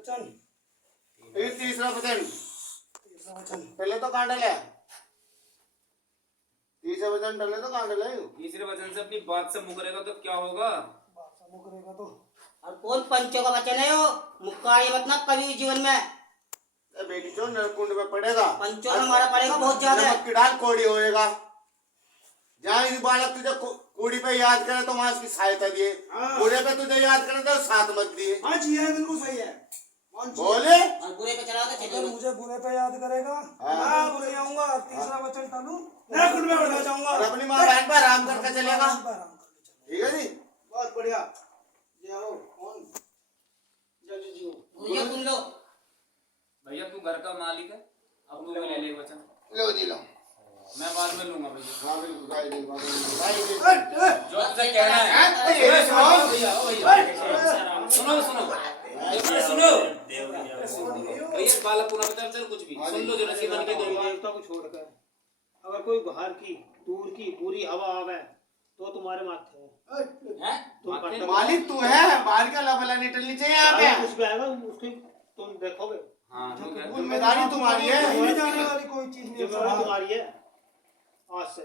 वचन। ये तीसरा वचन। तीसरा वचन। पहले तो कहाँ डले? तीसरा वचन डले तो कहाँ डले? तीसरे वचन से अपनी बात से मुकरेगा तो क्या होगा? बात से मुकरेगा तो। और कौन पंचों का वचन है वो? मुक्का ये मत ना कभी जीवन में बेटी जो नरकुंड में पड़ेगा, पंचों में मारा पड़ेगा बहुत ज्यादा। नमक की डाल कोड़ी होएगा। जहाँ इस बालक तुझे कोड़ी पे याद करे तो वहां उसकी सहायता दिए, बुरे पे तुझे याद करे तो साथ मत दिए। हाँ जी है, बिल्कुल सही है। बोले और बुरे पे चला तो अगर चले मुझे बुरे पे याद करेगा हाँ। बुरे आऊंगा। तीसरा वचन टालू नरकुंड में उड़ा जाऊंगा और अपनी माँ बहन पर आराम करके चलेगा। आराम करके ठीक है जी। बहुत बढ़िया। जाओ कौन जज जी हो? भैया तुम लो। भैया तू घर का मालिक है, अब तू ले ले वचन। लो जी लो। मैं बाद में लूंगा भैया। हाँ बिल्कुल जो तुझे कहना है सुनो सुनो सुनो भैया, बालक को ना बता चल कुछ भी सुन लो जो नसीब बन के दो। देवता को छोड़कर अगर कोई बाहर की दूर की बुरी हवा आवे तो तुम्हारे माथे है। हैं? तुम करते मालिक तू है, बाहर का लबला नहीं टलनी चाहिए यहाँ पे। कुछ भी आएगा उसकी तुम देखोगे। हाँ ठीक है। जिम्मेदारी तुम्हारी है। नहीं जाने वाली कोई चीज नहीं जिम्मेदारी है। तुम्हारी है आज से।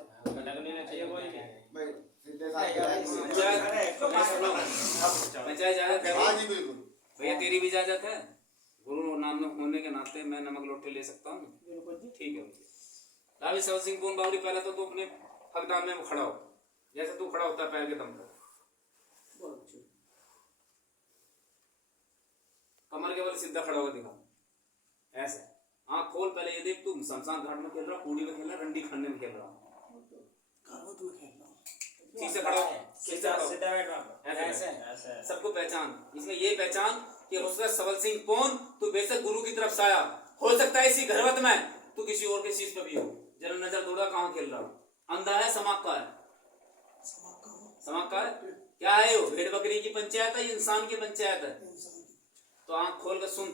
पंचायत इजाजत है हाँ जी बिल्कुल। भैया, तेरी भी इजाजत है? गुरु नाम होने के नाते मैं नमक लोटे ले सकता हूँ? ठीक है भैया। रावी सवल सिंह पून बावड़ी, पहले तो तू अपने हकदाम में खड़ा हो, जैसे तू खड़ा होता है पैर के दम पर। कमर के बल सीधा खड़ा होकर दिखा, ऐसे आँख खोल। पहले ये देख, तू शमशान घाट में खेल रहा, कूड़ी में खेल रहा, रंडी खाने में खेल रहा। ठीक से खड़ा हो, ठीक से खड़ा हो, ऐसे सबको पहचान। इसमें ये पहचान कि हुस्न सवल सिंह पोन तू बेशक गुरु की तरफ से आया, हो सकता है इसी घरवत में तू किसी और के शीश पे भी हो। जरा नजर दौड़ा, कहाँ खेल रहा? अंधा है, समाक का है? समाक का है क्या है? वो भेड़ बकरी की पंचायत है, इंसान की पंचायत है? तो आंख खोल के सुन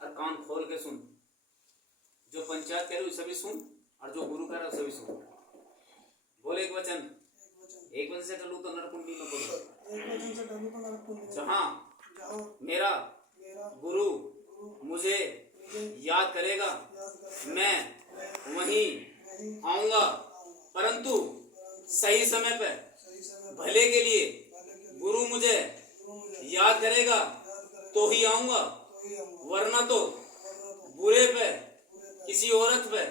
और कान खोल के सुन। जो पंचायत कह रही है सभी सुन, और जो गुरु कह रहा है सभी सुन। बोल एक वचन। एक वचन से चलू तो नरकुंडी में पड़ो। एक वचन से टालू तो नरकुंड। जहाँ मेरा गुरु मुझे याद करेगा मैं वहीं आऊंगा, परंतु सही समय पे भले के लिए गुरु मुझे याद करेगा तो ही आऊंगा, वरना तो बुरे पे, किसी औरत पे,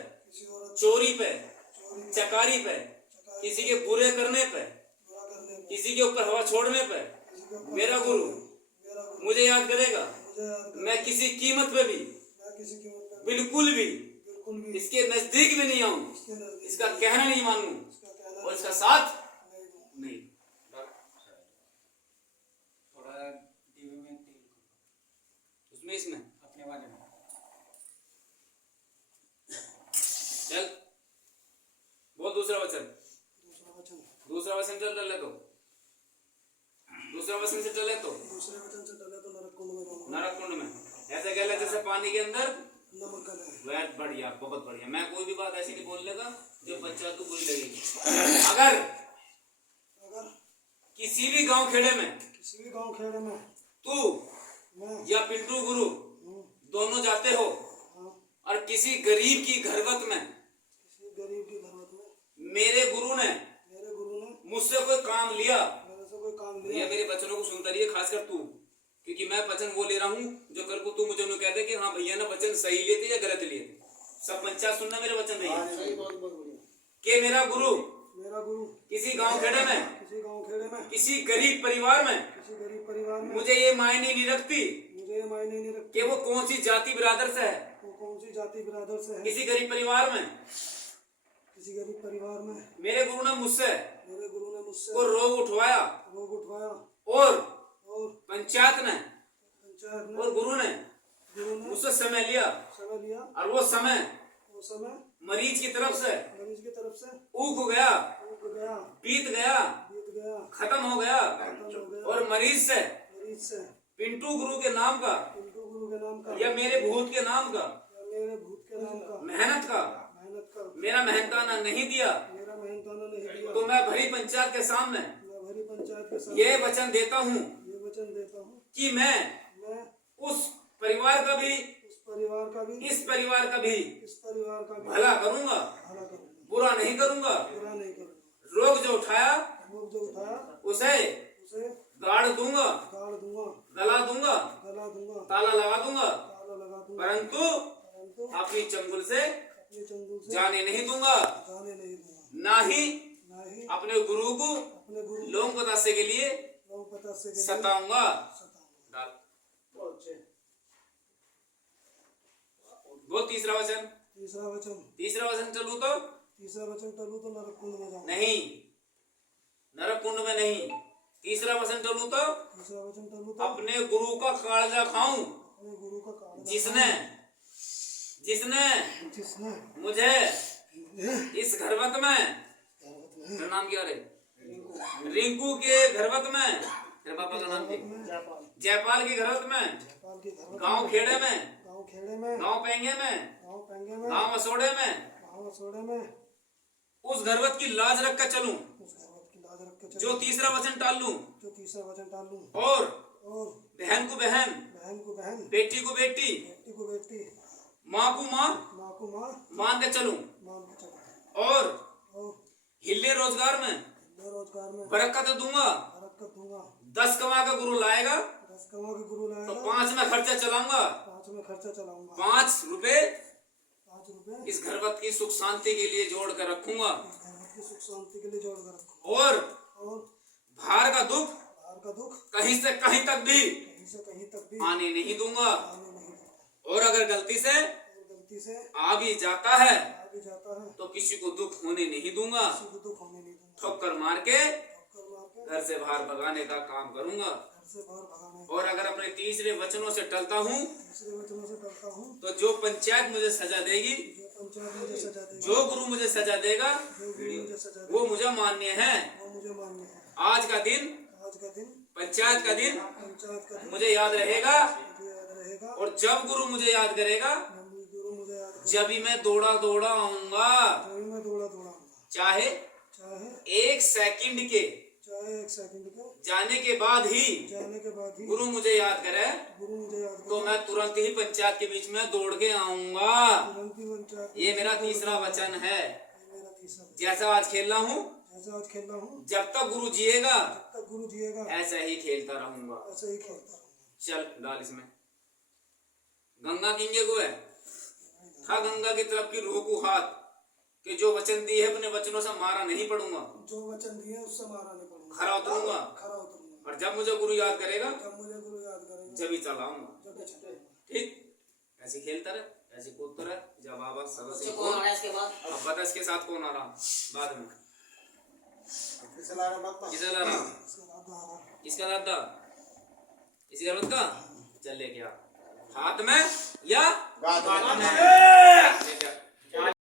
चोरी पे, चकारी पे, किसी के बुरे करने पे, किसी के ऊपर हवा छोड़ने पे मेरा गुरु मुझे याद करेगा। मैं किसी कीमत पे भी, बिल्कुल भी इसके नजदीक भी नहीं आऊं, इसका कहना नहीं मानूं और इसका साथ नहीं। थोड़ा टीवी में उसमें इसमें अपने वाले में चल बोल दूसरा वचन। दूसरा वचन चल ले तो, दूसरा वचन से चले तो दूसरे वचन से टाले तो नरकुंड में जाऊंगा। नरक कुंड में ऐसे कहला जैसे पानी के अंदर नमक का है। वह बढ़िया, बहुत बढ़िया। मैं कोई भी बात ऐसी नहीं बोलने का जो पंचायत को बुरी लगेगी। अगर किसी भी गांव खेड़े में किसी भी गांव खेड़े में तू मैं या पिंटू गुरु दोनों जाते हो और किसी गरीब की घरवत में किसी गरीब की घरवत में मेरे गुरु ने मुझसे कोई काम लिया, मेरे से कोई काम भैया मेरे वचनों को सुनता रहिए, खासकर तू, क्योंकि मैं वचन वो ले रहा हूँ जो कल को तू मुझे उन्हें कह दे कि हाँ भैया ने वचन सही लिए थे या गलत लिए थे। सब पंचायत सुनना मेरे वचन भैया कि मेरा गुरु किसी गांव खेड़े में किसी गरीब परिवार में मुझे ये मायने नहीं रखती कि वो कौन सी जाति बिरादर से है। किसी गरीब परिवार में मेरे गुरु ने मुझसे को रोग उठवाया और पंचायत ने और गुरु ने मुझसे समय लिया और वो समय मरीज की तरफ से ऊख गया, बीत गया, खत्म हो गया और मरीज से पिंटू गुरु के नाम का या मेरे भूत के नाम का मेहनत का मेरा मेहनताना नहीं दिया, तो मैं भरी पंचायत के सामने ये वचन देता हूँ कि मैं उस परिवार का भी, उस परिवार का भी, इस परिवार का भी इस परिवार का भी भला करूंगा, भला करूंगा, बुरा नहीं करूंगा। बुरा नहीं करूंगा। रोग जो उठाया रोग जो उठाया उसे उसे गाड़ दूंगा, गाड़ दूंगा, गला दूंगा, गला दूंगा, ताला लगा दूंगा, ताला लगा दूंगा, परंतु परंतु अपनी चंगुल से अपने चंगुल से जाने नहीं दूंगा, जाने नहीं दूंगा। ना ही ना ही अपने गुरु को अपने गुरु लोग बतासे के लिए लोग पता से सताऊंगा। सताऊंगा। डाल। बहुत अच्छे। वो तीसरा वचन, तीसरा वचन, तीसरा वचन चलू तो तीसरा वचन टलू तो नरक कुंड में जाऊंगा। नहीं, नरक कुंड में नहीं। तीसरा वचन चलू तो तीसरा वचन टलू तो अपने गुरु का कालजा खाऊं, अपने गुरु का काल जिसने जिसने जिसने मुझे इस घरवत में, गर्भवत में तेरा नाम क्या रे? रिंकू के घरवत में, तेरे पापा का नाम क्या? जयपाल के घरवत में, नेपाल के घर गांव खेड़े में, गांव खेड़े में, गांव पेंगे में, गांव पेंगे में, गांव मसोड़े में गांव सोड़े में उस घरवत की लाज रख कर चलूं, उस गर्भवत की लाज रख के जो तीसरा वचन टाल लूं, जो तीसरा वचन टाल लूं, और और बहन को बहन, बहन को बहन, बेटी को बेटी, बेटी को बेटी, माँ को माँ माँ को माँ मान के चलूं, मान के चला, और और हिले रोजगार में बेरोजगार में बरकत दूंगा। बरकत दूंगा। 10 कमा का गुरु लाएगा 10 कमा के गुरु तो लाएगा, 5 में खर्चा चलाऊंगा, 5 में खर्चा चलाऊंगा, 5 रुपए 5 रुपए इस घरवत की सुख शांति के लिए जोड़ कर रखूंगा, गर्भवत की सुख शांति के लिए जोड़ कर रखूंगा। और और बाहर का दुख बाहर का दुख कहीं से कहीं तक भी कहीं से कहीं तक भी आने नहीं दूंगा, आने नहीं देता। और अगर गलती से और गलती से आ भी जाता है आ भी जाता है तो किसी को दुख होने नहीं दूंगा, किसी को दुख होने नहीं दूंगा। ठोकर मार के ठोकर मार के घर से बाहर भगाने का काम करूंगा। घर से बाहर भगाने, और अगर अपने तीसरे वचनों से टलता हूँ तीसरे वचनों से डरता हूँ, तो जो पंचायत मुझे सजा देगी, जो पंचायत मुझे सजा देगी, जो गुरु मुझे सजा देगा, जो गुरु मुझे सजा वो देगी, मुझे मान्य है। वो मुझे मान्य है। आज का दिन, आज का दिन, पंचायत का दिन पंचायत का दिन मुझे याद रहेगा, मुझे याद रहेगा। और जब गुरु मुझे याद करेगा जब गुरु मुझे याद करेगा, जब ही मैं दौड़ा दौड़ा आऊंगा, जब ही मैं दौड़ा दौड़ा आऊंगा। चाहे चाहे 1 सेकंड के 1 सेकंड के जाने के बाद ही जाने के बाद ही गुरु मुझे याद करे गुरु मुझे याद तो मैं तुरंत ही पंचायत के बीच में दौड़ के आऊंगा। तुरंत ही पंचायत, ये मेरा तीसरा वचन है। ये मेरा तीसरा वचन। जैसा आज खेल रहा हूँ, जैसा आज खेल रहा हूँ, जब तक गुरु जिएगा जब तक गुरु जिएगा ऐसा ही खेलता रहूंगा। ऐसे ही खेलता रहूंगा। चल डाल इसमें। गंगा किंगे को है, था गंगा की तरफ की रूह को हाथ कि जो वचन दिए है अपने वचनों से मारा नहीं पड़ूंगा, जो वचन दिए उससे मारा नहीं पड़ूंगा, खरा उतरूंगा, खरा उतरूंगा। और जब मुझे गुरु याद करेगा जब मुझे गुरु याद करेगा, जब ही चलाऊंगा। जब भी छुटे। ठीक, ऐसे खेलता रहे, ऐसे कूदता रहे। जब बाबा सब बच्चे कौन आ रहा है इसके बाद? अब बता इसके साथ कौन आ रहा बाद में, किसे ला रहा बापा? किसे ला रहा? इसका दादा आ रहा। किसका दादा? इसी घर का चल ले क्या हाथ में या गात में। ले क्या?